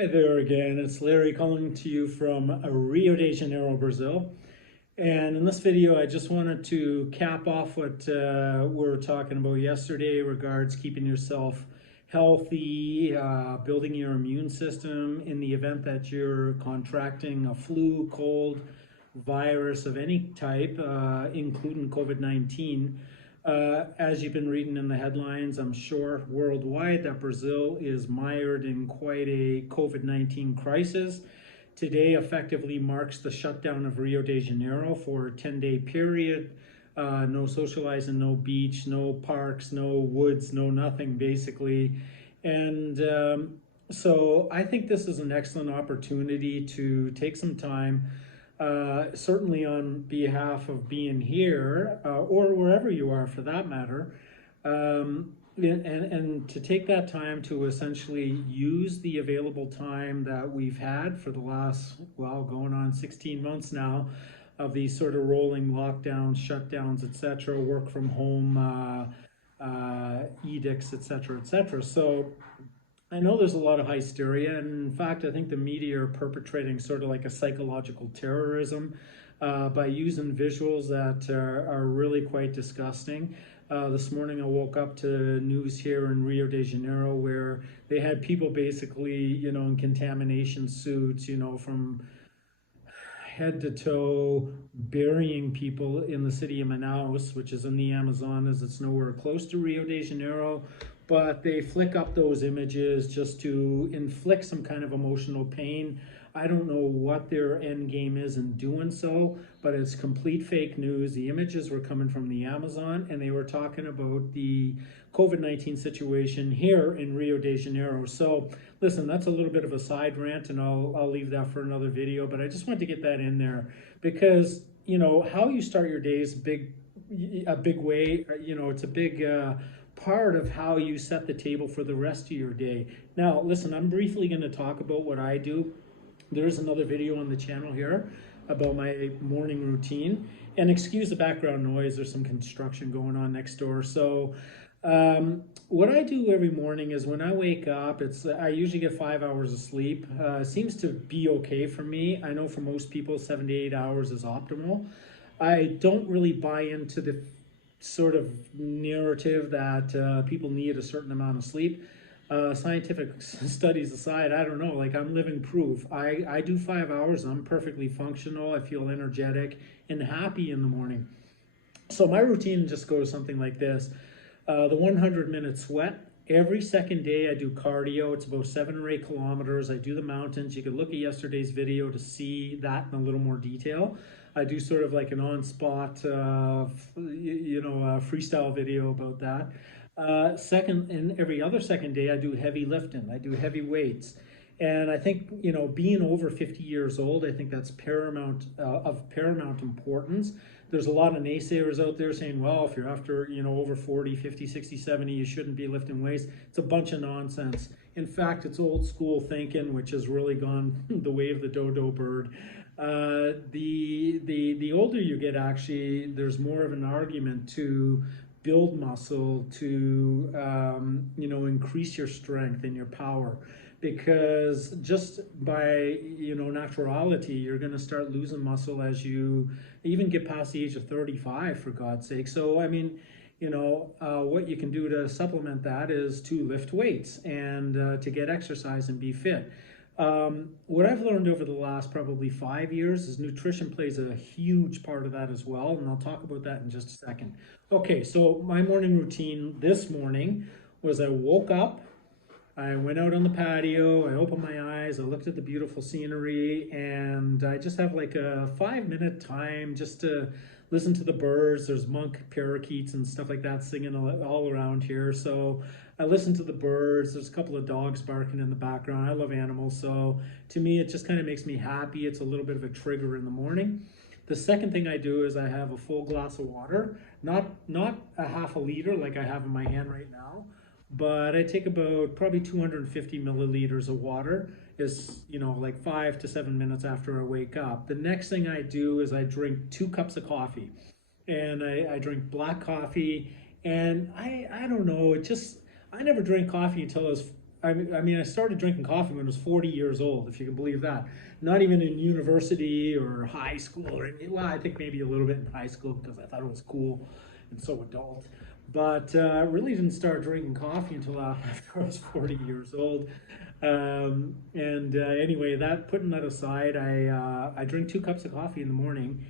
Hi there again, it's Larry calling to you from Rio de Janeiro, Brazil. And in this video, I just wanted to cap off what we were talking about yesterday regards keeping yourself healthy, building your immune system in the event that you're contracting a flu, cold, virus of any type, including COVID-19. As you've been reading in the headlines, I'm sure worldwide that Brazil is mired in quite a COVID-19 crisis. Today effectively marks the shutdown of Rio de Janeiro for a 10-day period. No socializing, no beach, no parks, no woods, no nothing basically. And so I think this is an excellent opportunity to take some time, certainly on behalf of being here or wherever you are for that matter, and to take that time to essentially use the available time that we've had for the last, well, going on 16 months now of these sort of rolling lockdowns, shutdowns, etc., work from home edicts, etc., etc. So I know there's a lot of hysteria, and in fact, I think the media are perpetrating sort of like a psychological terrorism by using visuals that are really quite disgusting. This morning I woke up to news here in Rio de Janeiro where they had people basically, in contamination suits, from head to toe, burying people in the city of Manaus, which is in the Amazon, as it's nowhere close to Rio de Janeiro. But they flick up those images just to inflict some kind of emotional pain. I don't know what their end game is in doing so, but it's complete fake news. The images were coming from the Amazon, and they were talking about the COVID-19 situation here in Rio de Janeiro. So listen, that's a little bit of a side rant, and I'll leave that for another video, but I just wanted to get that in there because, how you start your day is a big way, it's a big part of how you set the table for the rest of your day. Now, listen, I'm briefly going to talk about what I do. There's another video on the channel here about my morning routine. And excuse the background noise, there's some construction going on next door. So what I do every morning is when I wake up, I usually get 5 hours of sleep. Seems to be okay for me. I know for most people, 7 to 8 hours is optimal. I don't really buy into the sort of narrative that people need a certain amount of sleep. Scientific studies aside, I don't know, like I'm living proof. I do 5 hours, I'm perfectly functional, I feel energetic and happy in the morning. So my routine just goes something like this. The 100-minute sweat. Every second day I do cardio. It's about 7 or 8 kilometers. I do the mountains. You can look at yesterday's video to see that in a little more detail. I do sort of like an on-spot, freestyle video about that. And every other second day, I do heavy lifting. I do heavy weights. And I think, being over 50 years old, I think that's of paramount importance. There's a lot of naysayers out there saying, well, if you're after, over 40, 50, 60, 70, you shouldn't be lifting weights. It's a bunch of nonsense. In fact, it's old school thinking, which has really gone the way of the dodo bird. The older you get, actually, there's more of an argument to build muscle, to increase your strength and your power, because just by naturality, you're going to start losing muscle as you even get past the age of 35, for God's sake. So I mean, what you can do to supplement that is to lift weights and to get exercise and be fit. What I've learned over the last probably 5 years is nutrition plays a huge part of that as well, and I'll talk about that in just a second. Okay, so my morning routine this morning was I woke up, I went out on the patio, I opened my eyes, I looked at the beautiful scenery, and I just have like a 5-minute time just to listen to the birds. There's monk parakeets and stuff like that singing all around here. So I listen to the birds. There's a couple of dogs barking in the background. I love animals. So to me, it just kind of makes me happy. It's a little bit of a trigger in the morning. The second thing I do is I have a full glass of water, not a half a liter like I have in my hand right now, but I take about probably 250 milliliters of water. Is like 5 to 7 minutes after I wake up. The next thing I do is I drink 2 cups of coffee, and I drink black coffee. And I don't know, I never drank coffee until I was I started drinking coffee when I was 40 years old, if you can believe that. Not even in university or high school, or well, I think maybe a little bit in high school because I thought it was cool and so adult. But I really didn't start drinking coffee until after I was 40 years old. Anyway, putting that aside, I drink 2 cups of coffee in the morning,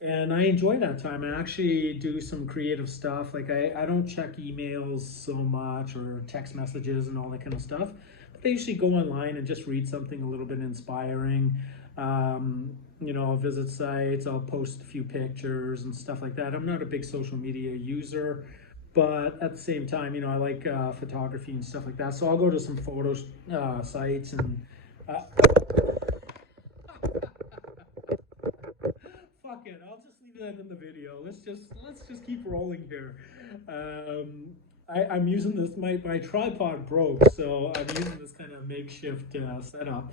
and I enjoy that time. I actually do some creative stuff. Like I don't check emails so much or text messages and all that kind of stuff. But I usually go online and just read something a little bit inspiring. I'll visit sites, I'll post a few pictures and stuff like that. I'm not a big social media user, but at the same time, I like photography and stuff like that. So I'll go to some photo sites and uh, fuck it, I'll just leave that in the video. Let's just keep rolling here. I'm using this. My tripod broke, so I'm using this kind of makeshift setup.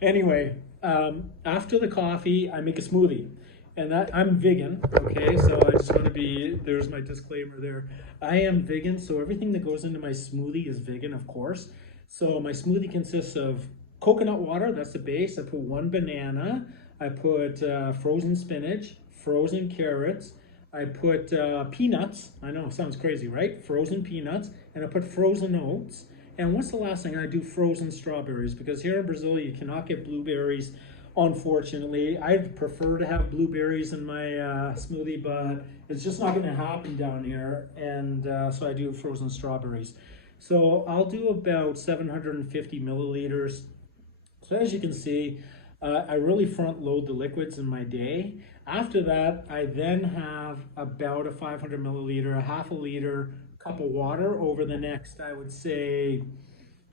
Anyway, after the coffee, I make a smoothie. And that I'm vegan, okay? So I just want to there's my disclaimer there. I am vegan, so everything that goes into my smoothie is vegan, of course. So my smoothie consists of coconut water, that's the base. I put 1 banana. I put frozen spinach, frozen carrots. I put peanuts. I know, it sounds crazy, right? Frozen peanuts. And I put frozen oats. And what's the last thing? I do frozen strawberries, because here in Brazil, you cannot get blueberries. Unfortunately, I'd prefer to have blueberries in my smoothie, but it's just not going to happen down here. And so I do frozen strawberries. So I'll do about 750 milliliters. So as you can see, I really front load the liquids in my day. After that, I then have about a 500 milliliter, a half a liter cup of water over the next, I would say,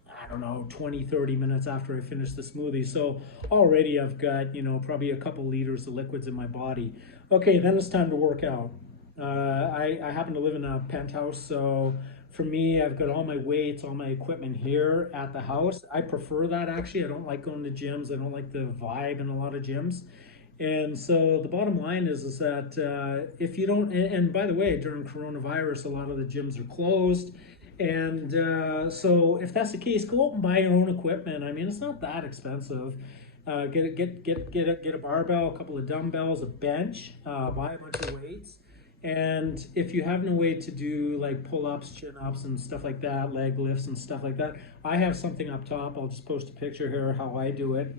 I don't know, 20, 30 minutes after I finish the smoothie. So already I've got, probably a couple liters of liquids in my body. Okay, then it's time to work out. I happen to live in a penthouse, so for me, I've got all my weights, all my equipment here at the house. I prefer that, actually. I don't like going to gyms. I don't like the vibe in a lot of gyms. And so the bottom line is that if you don't, and by the way, during coronavirus, a lot of the gyms are closed. And so if that's the case, go out and buy your own equipment. I mean, it's not that expensive. Get a barbell, a couple of dumbbells, a bench, buy a bunch of weights. And if you have no way to do like pull-ups, chin-ups and stuff like that, leg lifts and stuff like that, I have something up top. I'll just post a picture here how I do it.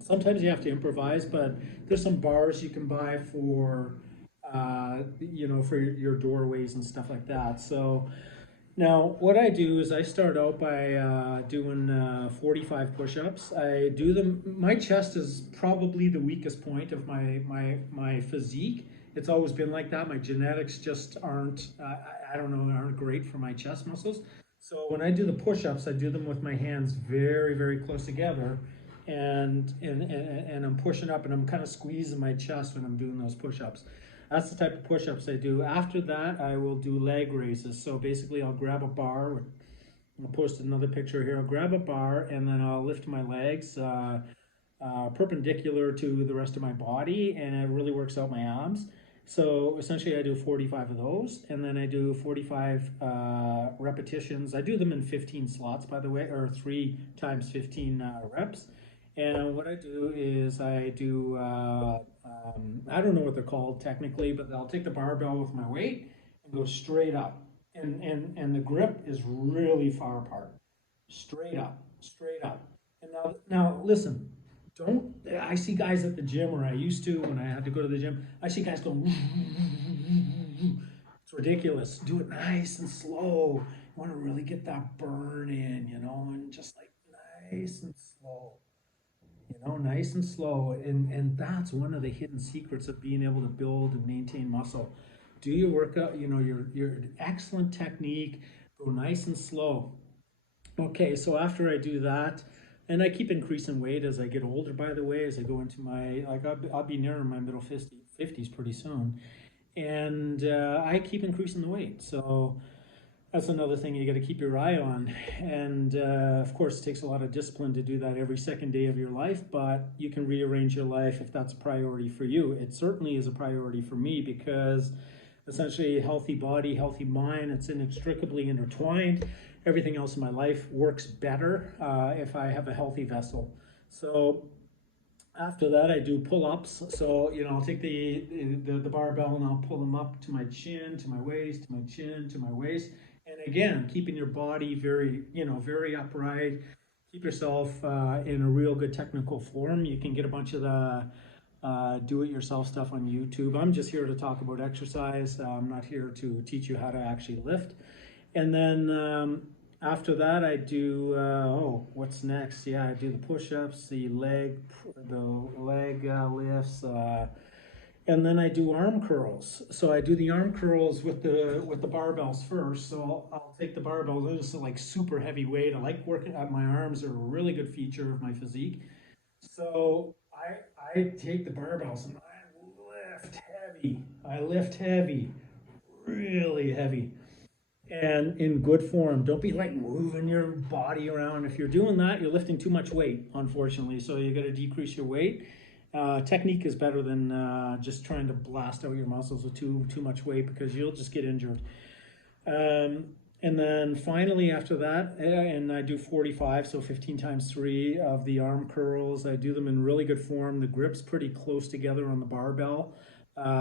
Sometimes you have to improvise, but there's some bars you can buy for, for your doorways and stuff like that. So now what I do is I start out by doing 45 push-ups. I do them, my chest is probably the weakest point of my physique. It's always been like that. My genetics just aren't, I don't know, aren't great for my chest muscles. So when I do the push-ups, I do them with my hands very, very close together. And I'm pushing up and I'm kind of squeezing my chest when I'm doing those push-ups. That's the type of push-ups I do. After that, I will do leg raises. So basically, I'll grab a bar. I'll post another picture here. I'll grab a bar and then I'll lift my legs perpendicular to the rest of my body, and it really works out my abs. So essentially, I do 45 of those, and then I do 45 repetitions. I do them in 15 slots, by the way, or 3 times 15 reps. And what I do is I do, I don't know what they're called technically, but I'll take the barbell with my weight and go straight up. And the grip is really far apart. Straight up, straight up. And now listen, I see guys at the gym, or I used to when I had to go to the gym, I see guys going, it's ridiculous. Do it nice and slow. You want to really get that burn in, and just like nice and slow. Nice and slow, and that's one of the hidden secrets of being able to build and maintain muscle. Do your workout, your excellent technique, go nice and slow. Okay, so after I do that, and I keep increasing weight as I get older, by the way, as I go into I'll be near my middle 50s pretty soon, and I keep increasing the weight. So that's another thing you got to keep your eye on. And of course, it takes a lot of discipline to do that every second day of your life, but you can rearrange your life if that's a priority for you. It certainly is a priority for me, because essentially healthy body, healthy mind, it's inextricably intertwined. everything else in my life works better if I have a healthy vessel. So after that, I do pull-ups. So, I'll take the barbell and I'll pull them up to my chin, to my waist, to my chin, to my waist. And again, keeping your body very, very upright. Keep yourself in a real good technical form. You can get a bunch of the do-it-yourself stuff on YouTube. I'm just here to talk about exercise. I'm not here to teach you how to actually lift. And then after that, I do, what's next? Yeah, I do the push-ups, the leg lifts, and then I do arm curls. So I do the arm curls with the barbells first. So I'll take the barbells. Those are like super heavy weight. I like working at my arms. Are a really good feature of my physique. So I take the barbells and I lift heavy. I lift heavy, really heavy, and in good form. Don't be like moving your body around. If you're doing that, you're lifting too much weight, unfortunately. So you got to decrease your weight. Technique is better than just trying to blast out your muscles with too much weight, because you'll just get injured. And then finally after that, and I do 45, so 15 times 3 of the arm curls. I do them in really good form. The grip's pretty close together on the barbell,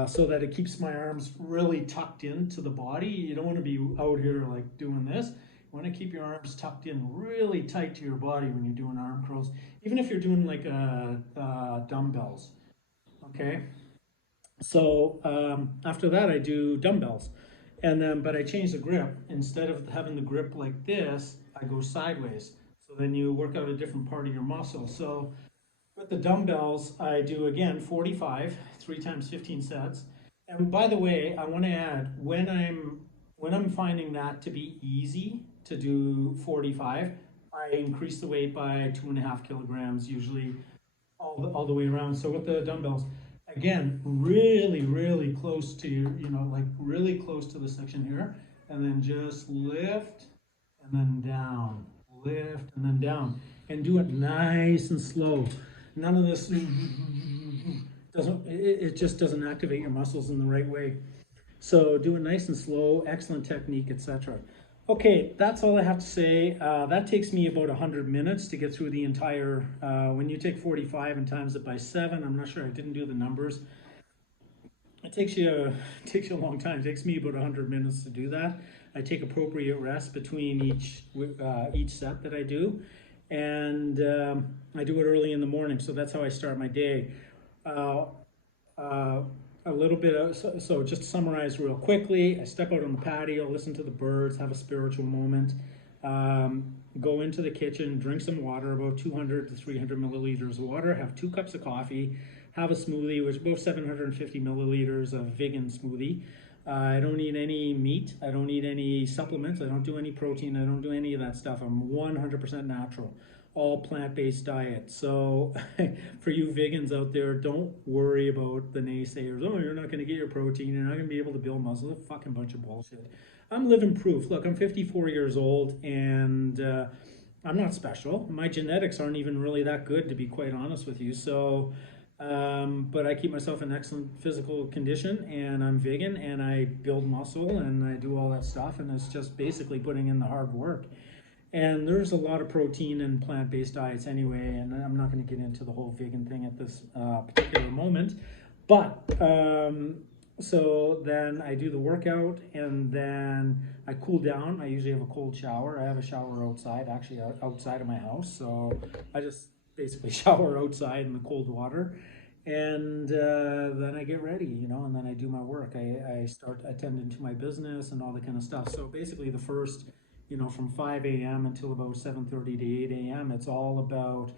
so that it keeps my arms really tucked into the body. You don't want to be out here like doing this. You want to keep your arms tucked in really tight to your body when you're doing arm curls, even if you're doing like dumbbells, okay? So after that, I do dumbbells. And then, but I change the grip. Instead of having the grip like this, I go sideways. So then you work out a different part of your muscle. So with the dumbbells, I do again 45, 3 times 15 sets. And by the way, I want to add, when I'm finding that to be easy to do 45, I increase the weight by 2.5 kilograms, usually all the way around. So with the dumbbells, again, really close to your, like really close to the section here, and then just lift and then down, lift and then down, and do it nice and slow. None of this it just doesn't activate your muscles in the right way. So do it nice and slow, excellent technique, etc. Okay, that's all I have to say. That takes me about 100 minutes to get through the entire, when you take 45 and times it by 7, I'm not sure, I didn't do the numbers. It takes you a long time. It takes me about 100 minutes to do that. I take appropriate rest between each set that I do. And I do it early in the morning, so that's how I start my day. A little bit of, so just to summarize real quickly, I step out on the patio, listen to the birds, have a spiritual moment, go into the kitchen, drink some water, about 200 to 300 milliliters of water, have 2 cups of coffee, have a smoothie, which is about 750 milliliters of vegan smoothie. I don't eat any meat, I don't eat any supplements, I don't do any protein, I don't do any of that stuff. I'm 100% natural. All plant-based diet. So for you vegans out there, don't worry about the naysayers. Oh, you're not going to get your protein, you're not going to be able to build muscle. A fucking bunch of bullshit. I'm living proof. Look, I'm 54 years old, and I'm not special. My genetics aren't even really that good, to be quite honest with you. So but I keep myself in excellent physical condition, and I'm vegan, and I build muscle, and I do all that stuff, and it's just basically putting in the hard work. And there's a lot of protein in plant-based diets anyway, and I'm not going to get into the whole vegan thing at this particular moment. But, so then I do the workout, and then I cool down. I usually have a cold shower. I have a shower outside, actually outside of my house. So I just basically shower outside in the cold water. And then I get ready, and then I do my work. I start attending to my business and all that kind of stuff. So basically the first, from 5 a.m. until about 7:30 to 8 a.m., it's all about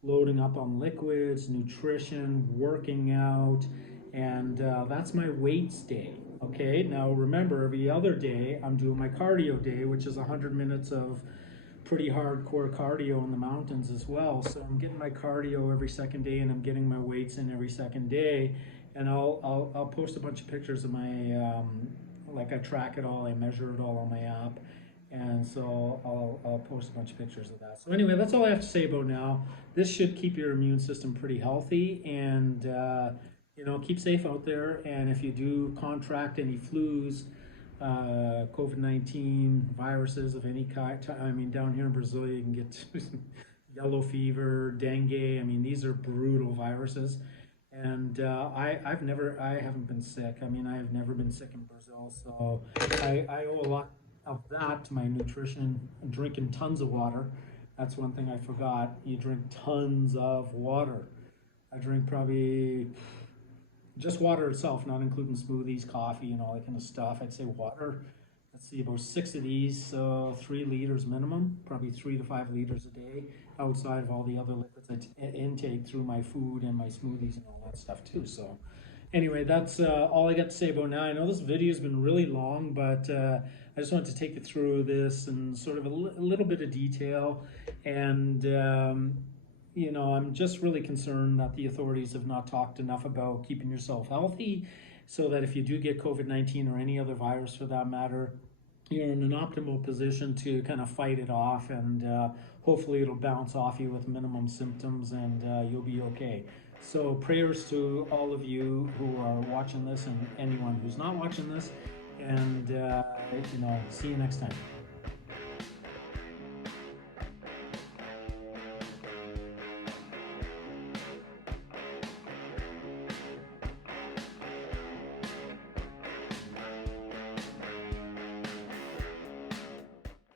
loading up on liquids, nutrition, working out, and that's my weights day, okay? Now remember, every other day, I'm doing my cardio day, which is 100 minutes of pretty hardcore cardio in the mountains as well. So I'm getting my cardio every second day, and I'm getting my weights in every second day, and I'll post a bunch of pictures of my, like I track it all, I measure it all on my app. And so I'll post a bunch of pictures of that. So anyway, that's all I have to say about now. This should keep your immune system pretty healthy, and keep safe out there. And if you do contract any flus, COVID-19 viruses of any kind. I mean, down here in Brazil, you can get yellow fever, dengue. I mean, these are brutal viruses. And I haven't been sick. I mean, I have never been sick in Brazil. So I owe a lot of that to my nutrition, drinking tons of water. That's one thing I forgot. You drink tons of water. I drink probably just water itself, not including smoothies, coffee, and all that kind of stuff. I'd say water, let's see, about 6 of these, so 3 liters minimum, probably 3 to 5 liters a day, outside of all the other liquids I intake through my food and my smoothies and all that stuff too. So anyway, that's all I got to say about now. I know this video has been really long, but I just wanted to take you through this and sort of a little bit of detail. And you know, I'm just really concerned that the authorities have not talked enough about keeping yourself healthy, so that if you do get COVID-19 or any other virus for that matter, you're in an optimal position to kind of fight it off, and hopefully it'll bounce off you with minimum symptoms, and you'll be okay. So prayers to all of you who are watching this and anyone who's not watching this, and you know, see you next time.